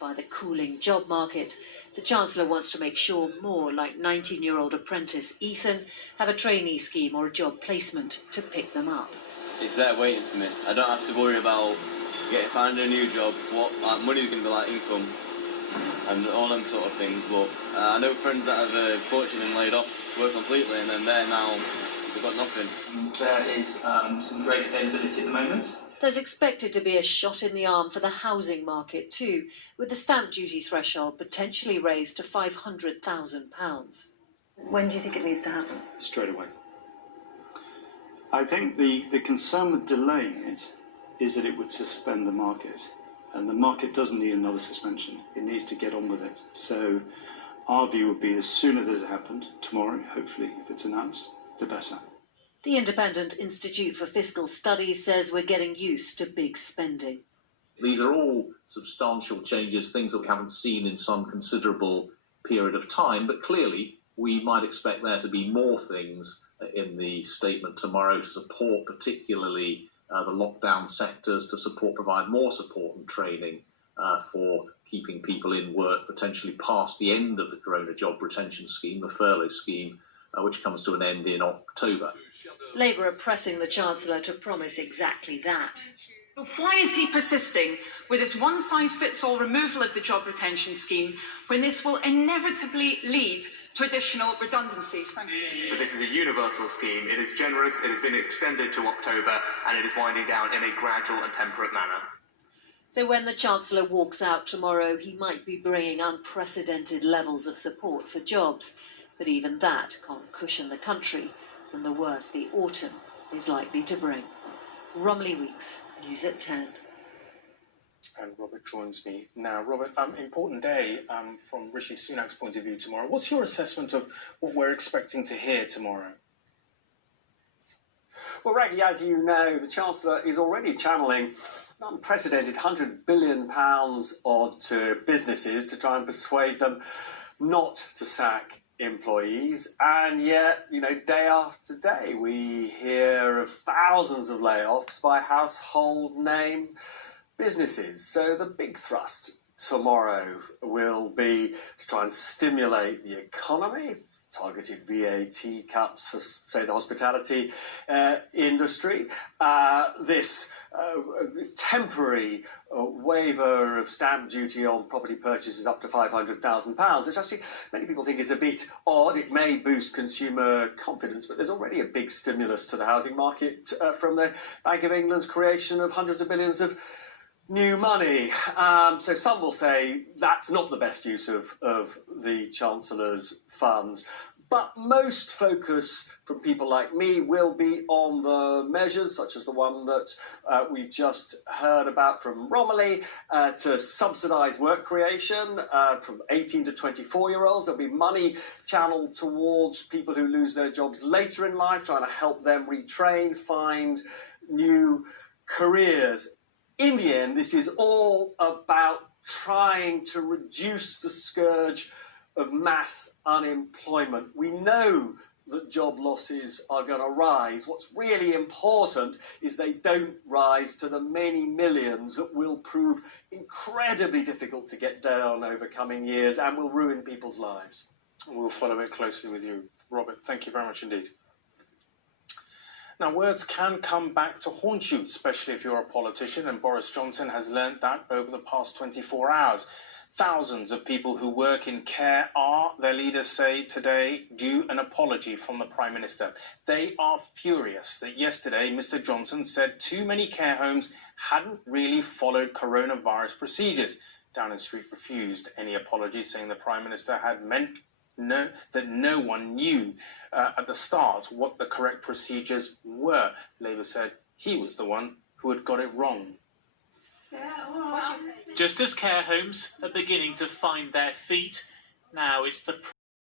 By the cooling job market, the Chancellor wants to make sure more like 19-year-old apprentice Ethan have a trainee scheme or a job placement to pick them up. It's there waiting for me. I don't have to worry about finding a new job, what money's going to be like, income, and all them sort of things. But I know friends that have fortunately been laid off work completely, and then they've got nothing. There is some great availability at the moment. There's expected to be a shot in the arm for the housing market too, with the stamp duty threshold potentially raised to £500,000. When do you think it needs to happen? Straight away. I think the concern with delaying it is that it would suspend the market, and the market doesn't need another suspension. It needs to get on with it. So our view would be the sooner that it happened, tomorrow, hopefully, if it's announced, the better. The Independent Institute for Fiscal Studies says we're getting used to big spending. These are all substantial changes, things that we haven't seen in some considerable period of time, but clearly we might expect there to be more things in the statement tomorrow to support particularly the lockdown sectors, to provide more support and training for keeping people in work potentially past the end of the Corona Job Retention Scheme, the furlough scheme, which comes to an end in October. Labour are pressing the Chancellor to promise exactly that. But why is he persisting with this one-size-fits-all removal of the job retention scheme when this will inevitably lead to additional redundancies? Thank you. But this is a universal scheme. It is generous, it has been extended to October, and it is winding down in a gradual and temperate manner. So when the Chancellor walks out tomorrow, he might be bringing unprecedented levels of support for jobs. But even that can't cushion the country from the worst the autumn is likely to bring. Romilly Weeks, News at 10. And Robert joins me now. Robert, important day from Rishi Sunak's point of view tomorrow. What's your assessment of what we're expecting to hear tomorrow? Well, Reggie, as you know, the Chancellor is already channeling an unprecedented £100 billion odd to businesses to try and persuade them not to sack employees, and yet, day after day, we hear of thousands of layoffs by household name businesses. So the big thrust tomorrow will be to try and stimulate the economy, targeted VAT cuts for, say, the hospitality industry, this temporary waiver of stamp duty on property purchases up to £500,000, which actually many people think is a bit odd. It may boost consumer confidence, but there's already a big stimulus to the housing market from the Bank of England's creation of hundreds of billions of new money. So some will say that's not the best use of the Chancellor's funds. But most focus from people like me will be on the measures, such as the one that we just heard about from Romilly, to subsidise work creation from 18 to 24-year-olds. There'll be money channeled towards people who lose their jobs later in life, trying to help them retrain, find new careers. In the end, this is all about trying to reduce the scourge of mass unemployment. We know that job losses are going to rise. What's really important is they don't rise to the many millions that will prove incredibly difficult to get down over coming years and will ruin people's lives. We'll follow it closely with you. Robert, thank you very much indeed. Now, words can come back to haunt you, especially if you're a politician, and Boris Johnson has learnt that over the past 24 hours. Thousands of people who work in care are, their leaders say today, due an apology from the Prime Minister. They are furious that yesterday Mr. Johnson said too many care homes hadn't really followed coronavirus procedures. Downing Street refused any apology, saying the Prime Minister had meant that no one knew at the start what the correct procedures were. Labour said he was the one who had got it wrong. Just as care homes are beginning to find their feet, now it's the